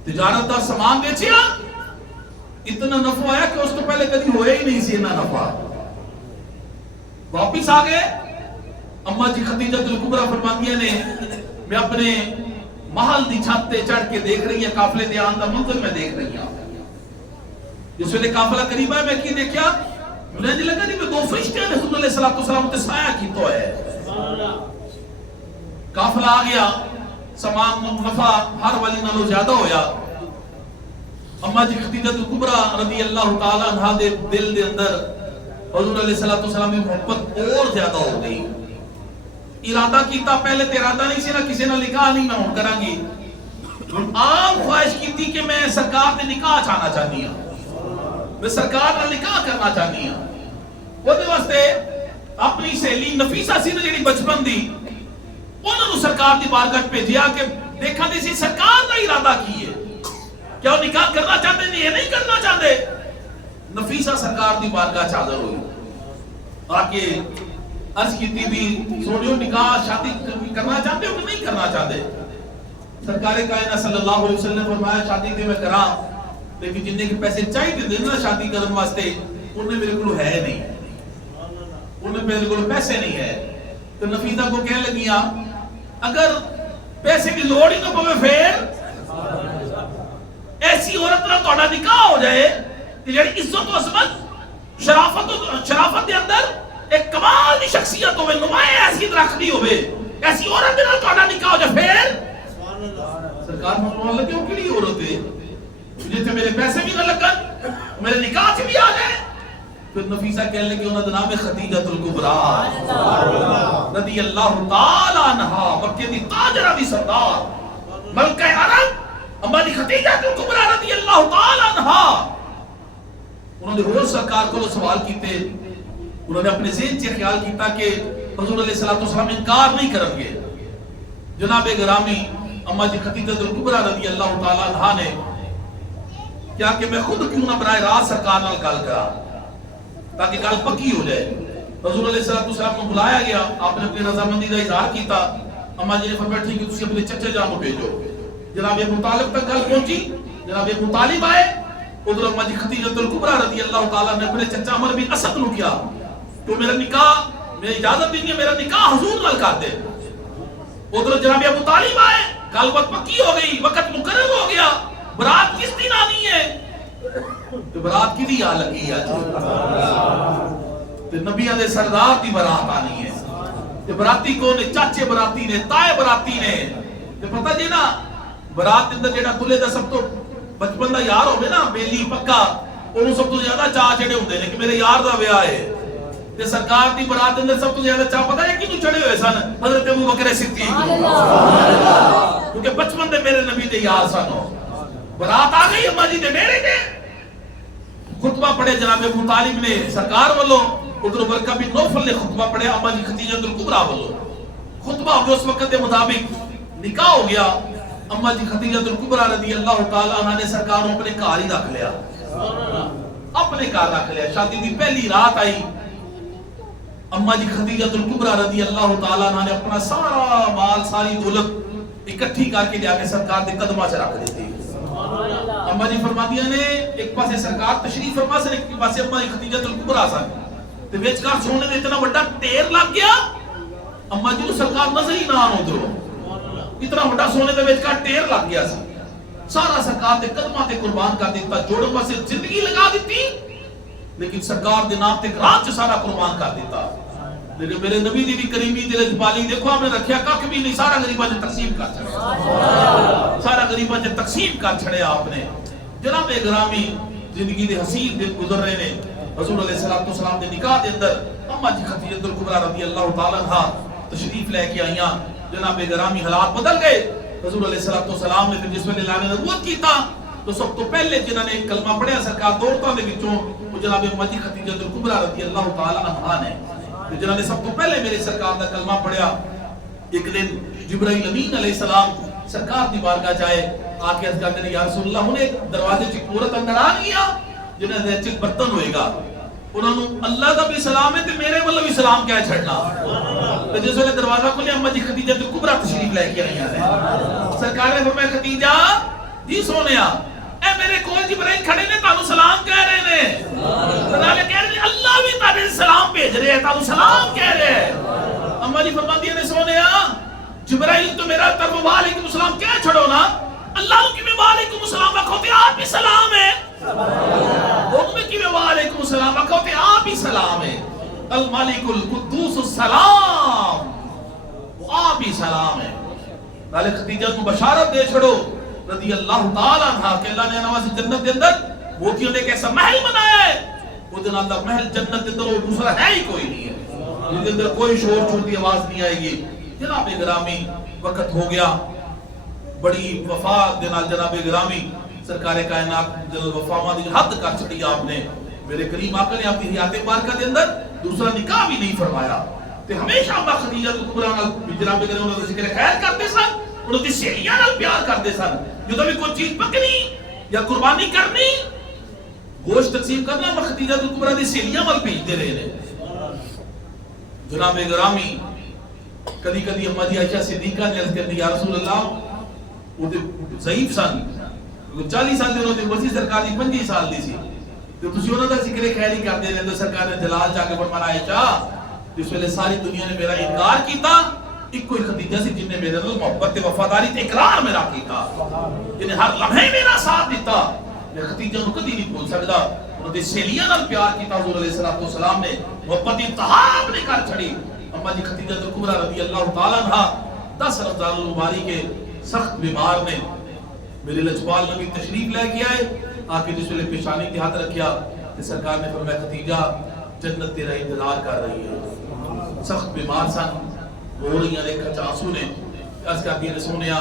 تجارت دا سامان بیچیا اتنا نفع آیا کہ اس تو پہلے کدی ہوئے ہی نہیں سی اتنا نفع واپس آ گئے اما جی خدیجہ الکبریٰ فرماندیاں نے میں اپنے محل دی چھت تے چڑھ کے دیکھ رہی ہیں قافلے دے آن دا منظر میں دیکھ رہی ہیں جس ویلے قافلہ قریب ہے میں کی دیکھیا مجھے لگا نہیں میں دو فرشتے ہیں رسول اللہ صلی اللہ علیہ وسلم تے سایہ کی تو ہے قافلہ آ گیا سامان نفع ہر والی نالو زیادہ ہویا اما جی خدیجہ الکبریٰ رضی اللہ تعالیٰ عنہ دے دل دے اندر حضور علیہ السلام میں محبت اور زیادہ ہو گئی ارادہ کیتا پہلے تے ارادہ نہیں سی نا کسی نے لکھا نہیں میں ہون کران گی عام خواہش کی تھی کہ میں سرکار نے نکاح چاہنا چاہنی ہوں میں سرکار نے نکاح کرنا چاہنی ہوں وہ دے واسطے اپنی سہیلی نفیسہ سی نے جڑی بچپن دی انہوں نے سرکار دی بارگاہ بھیجیا کہ دیکھا دی سی سرکار کا ارادہ کی ہے کیا وہ نکاح کرنا چاہتے نہیں ہے نہیں کرنا چاہتے نفیسہ سرکار دی بارگاہ چادر ہوئی آکے عرض کی تھی بھی سونیوں نکاح شادی کرنا چاہتے ہو کہ نہیں کرنا چاہتے سرکار کائنہ صلی اللہ علیہ وسلم فرمایا شادی دے میں کراں لیکن جننے کے پیسے چاہیے دے نا شادی کرن واسطے انہیں میرے کو ہے نہیں انہیں میرے کو پیسے نہیں ہے تو نفیسہ کو کہنے لگیاں اگر پیسے کی لوڑ ہی نہ پوے پھر ایسی عورت نہ توڑا نکاح ہو جائے کہ جڑی عزت و عظمت شرافت کے اندر ایک کمال دی شخصیت ہوئے نمائیں ایسی رکھنی ہوئے ایسی عورت نہ توڑا نکاح ہو جائے پھر سرکار فرمان لگے وہ کیڑی عورت ہے جیسے میرے پیسے بھی نہ لگن میرے نکاح سے بھی آ جائے. پھر نفیسہ کہنے لگے انہوں نے نام خدیجہ الکبریٰ رضی اللہ تعالی عنہ مکہ دی تاجرہ دی سردار ملکہ عرب اما دی خدیجہ الکبریٰ رضی اللہ تعالی عنہ. انہوں نے اور سرکار کو سوال کیتے انہوں نے اپنے ذہن سے خیال کیتا کہ حضور علیہ السلام انکار نہیں کریں گے. جناب گرامی اما جی خدیجہ الکبریٰ رضی اللہ تعالی عنہ نے کیا کہ میں خود کیوں نہ براہ راست سرکار نال گل کرا تاکہ گل پکی ہو جائے. حضور علیہ السلام کو بلایا گیا آپ نے اپنی رضامندی کا اظہار کیتا. اما جی نے فرمایا ٹھیک ہے تسی اپنے چچے جان کو بھیجو. جناب ابو طالب تک گل پہنچی جناب ابو طالب آئے ادھر اما جی خدیجہ الکبریٰ رضی اللہ تعالیٰ نے اپنے چچا عمر بن اسد نو کیا تو میرا نکاح میں اجازت دینی ہے میرا نکاح حضور نال کر دے. ادھر جناب ابو طالب آئے گل بات پکی ہو گئی وقت مقرر ہو گیا برات کس دن آنی ہے تو برات کی دی آ لگی ہے تو نبیوں دے سردار دی برات آنی ہے. تو براتی کو نے چاچے براتی نے تائے براتی نے تو پتہ جی نا برات اندر جیڑا دلہے دا سب تو بچپن دا یار ہوے نا بیلی پکا انہوں سب تو زیادہ چاہ چڑے ہوندے نے کہ میرے یار دا بیاہ ہے. تے سرکار دی برات اندر سب تو زیادہ چاہ پتہ ہے کینوں چڑے ہوئے سن حضرت ابو بکر صدیق کیونکہ بچپن دے میرے نبی دے یار سن. برات آ گئی اما جی دے ڈیرے تے خطبہ پڑھے جناب ابو طالب نے سرکار والوں ادھر ورقہ بن نوفل نے خطبہ پڑھے اما جی خدیجہ الکبریٰ والوں خطبہ ہو گیا اس وقت کے مطابق نکاح ہو گیا. اما جی خدیجہ الکبریٰ رضی اللہ تعالی عنہ نے سرکار کو اپنے گھر ہی رکھ لیا اپنے گھر رکھ لیا. شادی دی پہلی رات آئی اما جی خدیجہ الکبریٰ رضی اللہ تعالی عنہ نے اپنا سارا مال ساری دولت اکٹھی کر کے لیا کے سرکار دے قدمہ سے رکھ دیتی. اما جی فرماندیاں نے ایک پاسے سرکار تشریف فرما سے ایک پاسے اما جی خدیجہ الکبریٰ سن تے وچکار سونے دے اتنا بڑا ٹیر لگ گیا اما جی کو سرکار نظر ہی نہ آن ادھروں اتنا بڑا سونے دے وچکار ٹیر لگ گیا سی. سارا سرکار دے قدماں تے قربان کر دیتا جوڑوں پاسے زندگی لگا دیتی لیکن سرکار دے نام تے رات چ سارا قربان کر دیتا. لیکن میرے نبی دی بھی کریمی دل جبالی دیکھو آپ نے رکھیا کھ بھی نہیں سارا غریباں نے تقسیم کر چھڑیا سارا غریباں نے تقسیم کر چھڑیا آپ نے. جناب گرامی زندگی دے حسین دن گزر رہے نے حضور علیہ السلام دے نکاح دے اندر اما جی خدیجہ الکبریٰ رضی اللہ تعالی عنہ تشریف لے کے آئیاں. جناب گرامی حالات بدل گئے. حضور علیہ السلام نے پھر جس ویلے اعلان نبوت کیتا تو سب تو پہلے جنہاں نے کلمہ پڑھیا سرکار دو عورتاں دے وچوں وہ جناب اما جی خدیجہ الکبریٰ رضی اللہ تعالی عنہ نے جنہاں نے سب تو پہلے میرے سرکار دا کلمہ پڑھیا. ایک دن جبرائیل امین علیہ السلام سرکار دی بارگاہ جائے آ کے عرض کرتے ہیں یا رسول اللہ انہیں دروازے چ عورت اندر آ گئی جنہاں دے چ برتن ہوئے گا انہوں نے اللہ دا بھی سلام ہے تے میرے والوں بھی سلام کہہ چھڑنا. تے جس ویلے دروازہ کھلیا اما جی خدیجہ الکبریٰ تشریف لے کے آئی ہیں سرکار نے فرمایا خدیجہ جی سونیا اے میرے کول جبرائیل کھڑے نے تانوں سلام کہہ رہے نے نالے کہہ رہے اللہ بھی تانے سلام بھیج رہے ہیں تانوں سلام کہہ رہے ہیں. اما جی فرماتی ہیں سونیا جبرائیل تو میرا طرف وعلیکم السلام کہہ چھڑو نا اللہ کی میں وعلیکم السلام رکھو تے آپ بھی سلام ہے ان میں کی میں وعلیکم السلام رکھو تے آپ بھی سلام ہے. الملک القدوس السلام وہ آپ بھی سلام ہے. نالے خدیجہ کو بشارت دے چھڑو رضی اللہ تعالیٰ عنہ کہ اللہ نے نواز جنت دے اندر موتیوں نے کیسا محل بنایا ہے وہ دن اللہ محل جنت دے اندر وہ دوسرا ہے ہی کوئی نہیں ہے جن دے اندر کوئی شور چھوڑتی آواز نہیں آئے گی. جناب گرامی وقت ہو گیا بڑی وفا دنال جناب گرامی سرکار کائنات جلال وفامہ دی حد کر چھڑی آپ نے میرے کریم آقا نے آپ کی حیات مبارکہ دے اندر دوسرا نکاح بھی نہیں فرمایا. تے ہمیشہ اما خدیجہ الکبریٰ جناب گرامی انہوں نے ذکر خیر کرتے سن انہوں نے سہیلیاں نال پیار کرتے سن جو بھی کوئی چیز پکنی یا قربانی کرنی گوشت تقسیم کرنا اما خدیجہ الکبریٰ دی سہیلیاں وال بھیجتے رہے نے. جناب گرامی کدی کدی اما جی عائشہ صدیقہ نے عرض کرتی یا رسول اللہ وہ ضعیف سن 40 سال دے انہوں نے وسیع سرکار دی 25 سال دی سی تو تسی انہوں دا ذکر خیر ہی کردے رہندے. سرکار نے جلال جا کے فرمایا عائشہ جس ویلے ساری دنیا نے میرا انکار کیتا، ایک کوئی خدیجہ سی جن نے میرے نال محبت وفاداری تے اقرار میرا کیتا، جن نے ہر لمحے میرا ساتھ دیتا. میں خدیجہ نو کدی نہیں بھول سکدا. انہاں دے سہیلیاں نال پیار کیتا حضور علیہ الصلوۃ والسلام نے، محبت انتہا اپنے کر چھڑی. اما جی خدیجہ کبریٰ رضی اللہ تعالی عنہا 10 رمضان المبارک کے سخت بیمار نے. میرے لجپال نبی تشریف لے کے آئے، آ کے جس ویلے پیشانی تے ہاتھ رکھیا تے سرکار نے فرمایا خدیجہ جنت تیرا انتظار کر رہی ہے. سخت بیمار سن، رو رہی ہیں، ایک آنسو نے عرض کر دیا سونیا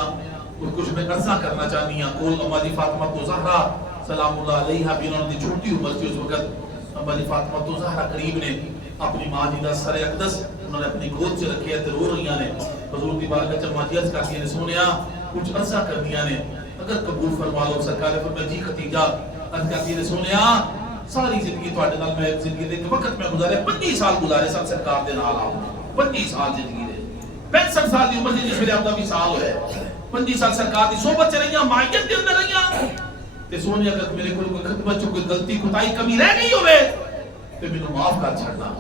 کچھ میں عرضہ کرنا چاہنی ہوں. کول اما جی فاطمہ تو زہرا سلام اللہ علیہا بھی انہوں نے چھوٹی عمر تھی اس وقت. اما جی فاطمہ تو زہرا قریب نے اپنی ماں جی دا سر اقدس انہوں نے اپنی گود سے رکھیا تے رو رہی ہیں. حضور دی بارگاہ چ ماں جی عرض کر دیا سونیا کچھ عرضہ کردیاں نے، اگر قبول فرما لو. سرکار نے فرمایا جی خدیجہ. عرض کر دیا سونیا ساری زندگی تواڈے نال میں زندگی دے وقت میں گزارے 25 سال گزارے سن سرکار دے نال. آپ 25 سال زندگی دے 65 سال دی عمر دی جس ویلے آپ دا وصال ہویا ہے 25 سال سرکار دی صحبت چ رہیاں، مائیت دے اندر رہیاں. تے سونیا اگر میرے کول کوئی خدمت چ کوئی غلطی کوتاہی کمی رہ گئی ہوے تے مینوں معاف کر چھڑنا.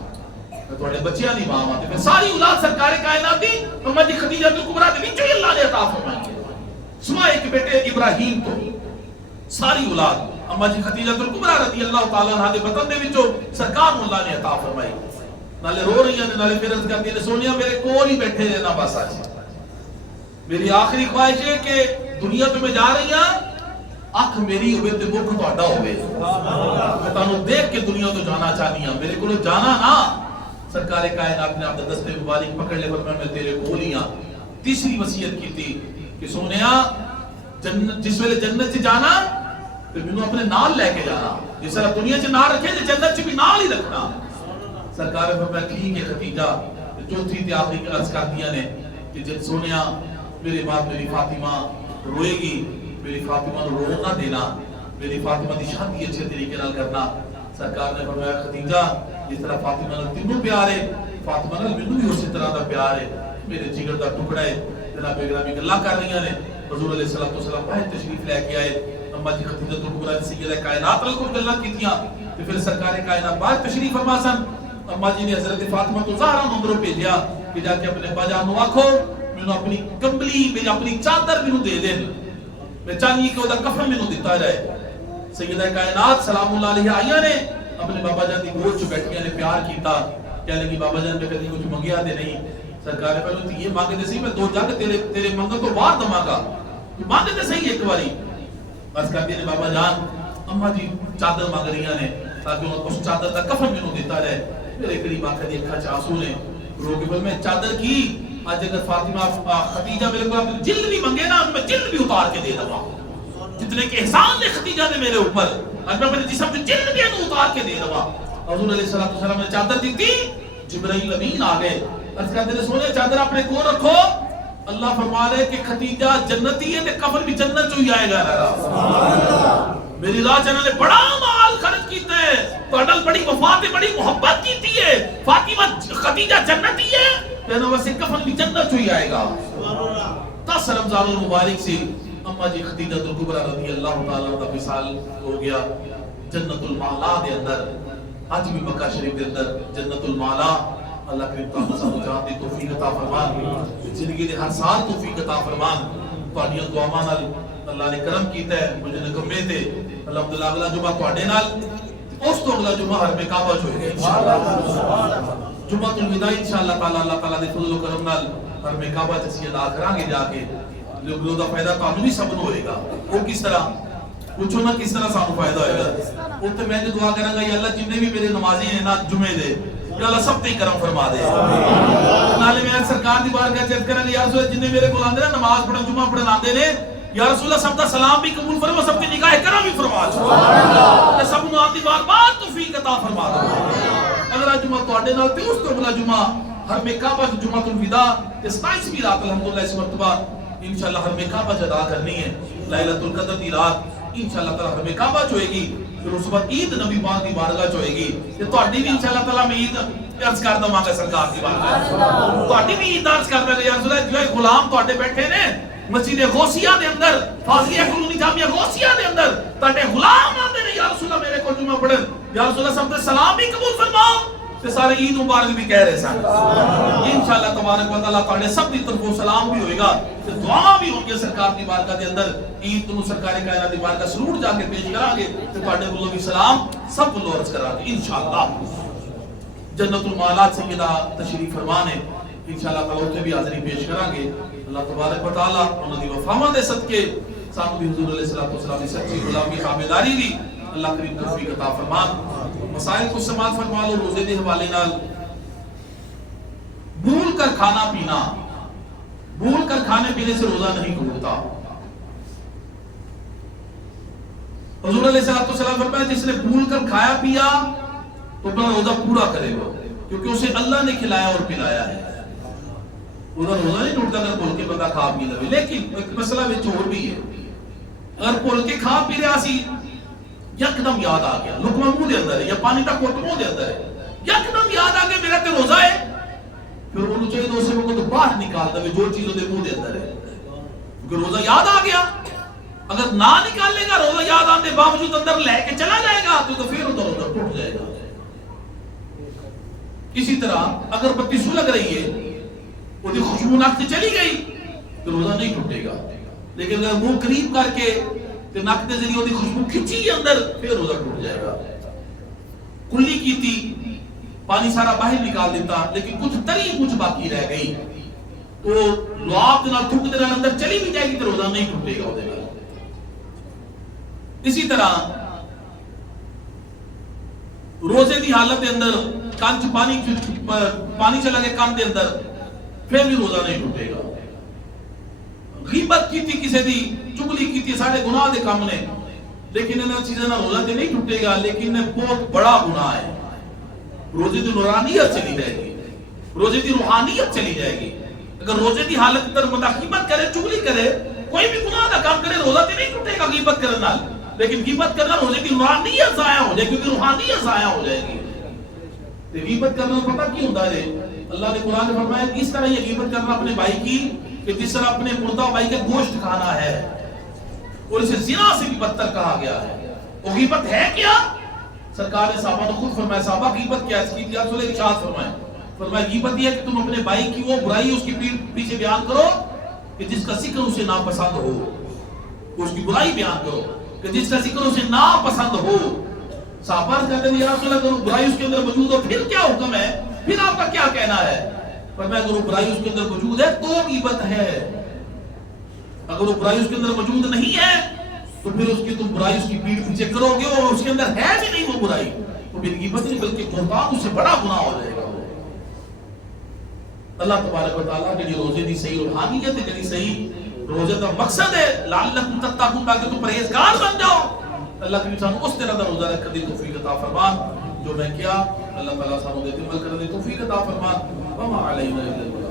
میں تواڈے بچیاں دی ماں ہاں تے پھر ساری اولاد سرکار کائنات دی اما جی خدیجہ کبریٰ دے وچوں ہی اللہ نے عطا فرمائی ہے. سوا ایک بیٹے ابراہیم تو ساری اولاد اما جی خدیجہ کبریٰ رضی اللہ تعالی عنہا دے وطن دے وچوں سرکار نوں اللہ نے عطا فرمائی. نالے رو رہی ہیں نالے پھر عرض کرتی ہیں سونیا میرے کول ہی بیٹھے رہنا بس. آج میری آخری خواہش ہے کہ دنیا تو میں جا رہی ہوں، اکھ میری ہوئے تے مکھ تہاڈا ہوئے. میں تانوں دیکھ کے دنیا تو جانا چاہنی ہوں، میرے کولوں جانا نہ. سرکار کائنات نے اپنے دستے مبارک پکڑ لے فرمایا میں تیرے کول ہی ہاں. تیسری وصیت کی تھی کہ سونیا جنت جس ویلے جنت سے جانا تے مینوں اپنے نال لے کے جانا. جس طرح دنیا سے نال رکھے تے جنت سے بھی نال ہی رکھنا. سرکار نے فرمایا ٹھیک ہے خدیجہ. چوتھی تے آخری عرض کر دیا نے کہ جب سونیا میرے بعد میری فاطمہ روئے گی، میری فاطمہ نو رو نہ دینا، میری فاطمہ دی شادی اچھے طریقے نال کرنا. سرکار نے فرمایا خدیجہ جس طرح فاطمہ نال تینوں پیار ہے فاطمہ نال مینوں بھی اسی طرح دا پیار ہے، میرے جگر دا ٹکڑا ہے. جناب گرامی گلاں کر رہی ہیں. حضور علیہ الصلوۃ والسلام باہر تشریف لے کے آئے. اما جی خدیجہ کبریٰ سیدہ کائنات نال کچھ گلاں کیتیاں تے پھر سرکار کائنات باہر تشریف فرما سن. اما جی نے حضرت فاطمہ تو زہرا نوں اندروں بھیجیا کہ جا کے اپنے ابا جان نوں آکھو مینوں اپنی کمبلی میری اپنی چادر مینوں دے دین، میں چاہیے کہ اودا کفن مینوں دتا جائے. سیدہ کائنات سلام اللہ علیہ آئیاں نے اپنے بابا جان دی گود چ بیٹھیاں نے پیار کیتا. کہنے لگی بابا جان میں کبھی کچھ منگیا دے نہیں. سرکار نے پہلو یہ مانگے سی میں 2 جگ تیرے منگل تو بعد دواں گا، مانگے تے صحیح ایک باری. بس کہتے ہیں بابا جان اما جی چادر مانگ رہی ہیں تاکہ انہوں اس چادر کا کفن مینوں دیتا رہے. میرے قریب آنکھ دی اکھاں چ آنسو نے رو کے بول میں چادر کی اج اگر فاطمہ خدیجہ میرے کو اپنی جلد بھی منگے نا میں جلد بھی اتار کے دے دوں. جتنے کہ احسان نے خدیجہ نے میرے اوپر اج میں اپنے جسم کی جلد بھی اتار کے دے دوں. حضور علیہ الصلوۃ والسلام نے چادر دی تھی، جبرائیل امین آ گئے. عرض کہتے ہیں سونے چادر اپنے کو رکھو. اللہ فرما رہے کہ خدیجہ جنتی ہے تے کفن بھی جنت چوں ہی آئے گا. میری راہ چاہنے نے بڑا مال خرچ کیتا ہے، تہاڈے بڑی وفا تے بڑی محبت کیتی ہے. فاطمہ خدیجہ جنتی ہے کہنا ویسے کفن بھی جنت چوں ہی آئے گا. 10 رمضان المبارک سے اما جی خدیجہ کبریٰ رضی اللہ تعالی عنہ کا وصال ہو گیا. جنت المعلا دے اندر اج بھی مکہ شریف دے اندر جنت المعلا اللہ کریم تعالی سانو جان دی توفیق عطا فرمان. زندگی دے ہر سال توفیق عطا فرمان. تہاڈیاں دعاواں نال اللہ نے کرم کیتا ہے. مجھے نکمے تے الحمدللہ اگلا جمعہ تہاڈے نال اس تو اگلا جمعہ حرم کعبہ چ ہوئے گا انشاءاللہ. جمعہ الوداع انشاءاللہ تعالی اللہ تعالی دے فضل و کرم نال حرم کعبہ چ اسی ادا کران گے جا کے. لوگوں دا فائدہ تانوں بھی سب نوں ہوئے گا. وہ کس طرح پوچھو نا کس طرح سانوں فائدہ ہوئے گا. وہ تے میں جو دعا کراں گا یا اللہ جتنے بھی میرے نمازی ہیں نا جمعے دے یا اللہ سب تے کرم فرما دے. نالے میں سرکار دی بارگاہ چ کراں گا یا رسول جتنے میرے کول آندے نا نماز پڑھن جمعہ پڑھن آندے نے یا رسول اللہ سب دا سلام بھی قبول فرما، سب کی نگاہ کرم بھی فرما دے. سب نوں آندی بار بار توفیق عطا فرما دے. اگلا جمعہ تواڈے نال تے اس تو اگلا جمعہ حرم کعبہ جمعہ الوداع تے 27ویں رات الحمدللہ اس مرتبہ انشاءاللہ حرم کعبہ ادا کرنی ہے. لیلۃ القدر دی رات انشاءاللہ تعالی حرم کعبہ چ ہوئے گی. پھر اس بعد عید نبی پاک دی بارگاہ چ ہوئے گی. تے تہاڈی بھی انشاءاللہ تعالی میں عید عرض کر دواں گا سرکار دی بارگاہ. تہاڈی بھی عید عرض کر دواں گا یا رسول اللہ جو غلام تہاڈے بیٹھے نے مسجد غوثیہ دے اندر فاضلیہ کلونی جامعہ غوثیہ دے اندر تہاڈے غلام آندے نے یا رسول اللہ میرے کو جمعہ پڑھن یا رسول اللہ سب تے سلام بھی قبول فرماؤ تے سارے عید مبارک بھی کہہ رہے سن انشاءاللہ تبارک و تعالیٰ تواڈے سب دی طرفوں سلام بھی ہوئے گا تے دعا بھی ہونگی سرکار دی بارگاہ دے اندر عید نو سرکار کائنات دی بارگاہ سرور جا کے پیش کران گے تے تواڈے کولوں بھی سلام سب کولوں عرض کران گے انشاءاللہ جنت المعالات سیدہ تشریف فرمان ہے انشاءاللہ تعالیٰ اتنے بھی حاضری پیش کران گے اللہ تبارک و تعالیٰ انہاں دی وفاواں دے صدقے سانو بھی حضور علیہ الصلوۃ والسلام دی سچی غلامی تابعداری دی اللہ کریم توفیق عطا فرمان مسائل کو سماعت فرما لو روزے دے حوالے نال بھول کر کھانا پینا بھول کر کھانے پینے سے روزہ نہیں ٹوٹتا حضور علیہ الصلوۃ والسلام فرمایا جس نے بھول کر کھایا پیا تو اپنا روزہ پورا کرے گا کیونکہ اسے اللہ نے کھلایا اور پلایا ہے روزہ نہیں ٹوٹتا اگر بھول کے بندہ کھا پی لے لیکن ایک مسئلہ وچ اور بھی ہے اگر بھول کے کھا پی رہا سی یکدم یاد آ گیا لقمہ منہ دے اندر ہے یا پانی کا گھٹ منہ دے اندر ہے یکدم یاد آ گیا میرا تے روزہ ہے پھر انہوں چاہیے تو اسے کو تو باہر نکال دے جو چیزوں دے منہ دے اندر ہے کیونکہ روزہ یاد آ گیا اگر نہ نکالے گا روزہ یاد آنے باوجود اندر لے کے چلا جائے گا تو پھر روزہ ٹوٹ جائے گا اسی طرح اگر بتی سلگ رہی ہے وہ خوشبو ناک سے چلی گئی تو روزہ نہیں ٹوٹے گا لیکن اگر منہ قریب کر کے ناک کے ذریعے وہ خوشبو کھچی اندر پھر روزہ ٹوٹ جائے گا کلی کی تھی پانی سارا باہر نکال دیتا لیکن کچھ تری کچھ باقی رہ گئی تو لعاب نال تھوک دے نال اندر چلی بھی جائے گی تو روزہ نہیں ٹوٹے گا وہ اسی طرح روزے دی حالت دے اندر کان چ پانی چلا گیا کان دے اندر پھر بھی روزہ نہیں ٹوٹے گا غیبت کی تھی کسی دی چگلی کی تھی سارے گناہ دے کام نے لیکن انہاں چیزاں نال روزہ تے نہیں ٹوٹے گا لیکن بہت بڑا گناہ ہے روزے دی نورانیت چلی جائے گی روزے دی روحانیت چلی جائے گی اگر روزے دی حالت اندر بندہ غیبت کرے چگلی کرے کوئی بھی گناہ دا کام کرے روزہ تے نہیں ٹوٹے گا غیبت کرنے نال لیکن غیبت کرنا روزے دی نورانیت ضائع ہو جائے کیونکہ روحانیت ضائع ہو جائے گی تے غیبت کرنا پتہ کی ہوندا ہے اللہ نے قرآن میں فرمایا اس طرح یہ غیبت کرنا اپنے بھائی کی کہ جس طرح اپنے مردہ بھائی کا گوشت کھانا ہے اور اسے زنا سے بھی بدتر کہا گیا ہے وہ غیبت ہے کیا سرکار نے صحابہ نے خود فرمایا صحابہ غیبت کیا اس کی رسول نے ارشاد فرمایا غیبت یہ ہے کہ تم اپنے بھائی کی وہ برائی اس کی پیچھے بیان کرو کہ جس کا ذکر اسے ناپسند ہو اس کی برائی بیان کرو کہ جس کا ذکر اسے ناپسند ہو صحابہ کہتے ہیں یا رسول اللہ برائی اس کے اندر موجود ہو پھر کیا حکم ہے پھر آپ کا کیا کہنا ہے فرمایا اگر وہ برائی اس کے اندر موجود ہے تو غیبت ہے اگر وہ برائی اس کے اندر موجود نہیں ہے تو پھر اس کی تم برائی اس کی پیٹھ پیچھے کرو گے اور اس کے اندر ہے بھی نہیں وہ برائی تو پھر غیبت نہیں بلکہ بہتان اس سے بڑا گناہ ہو جائے گا اللہ تبارک و تعالیٰ جڑی روزے دی صحیح روحانیت ہے جڑی صحیح روزے کا مقصد ہے لعلکم تتقون تاکہ تم پرہیزگار بن جاؤ اللہ کی انسان اس طرح کا روزہ رکھنے دی توفیق عطا فرمان جو میں کیا اللہ تعالیٰ سانو دے عمل کرنے دی توفیق عطا فرمان وما علینا الا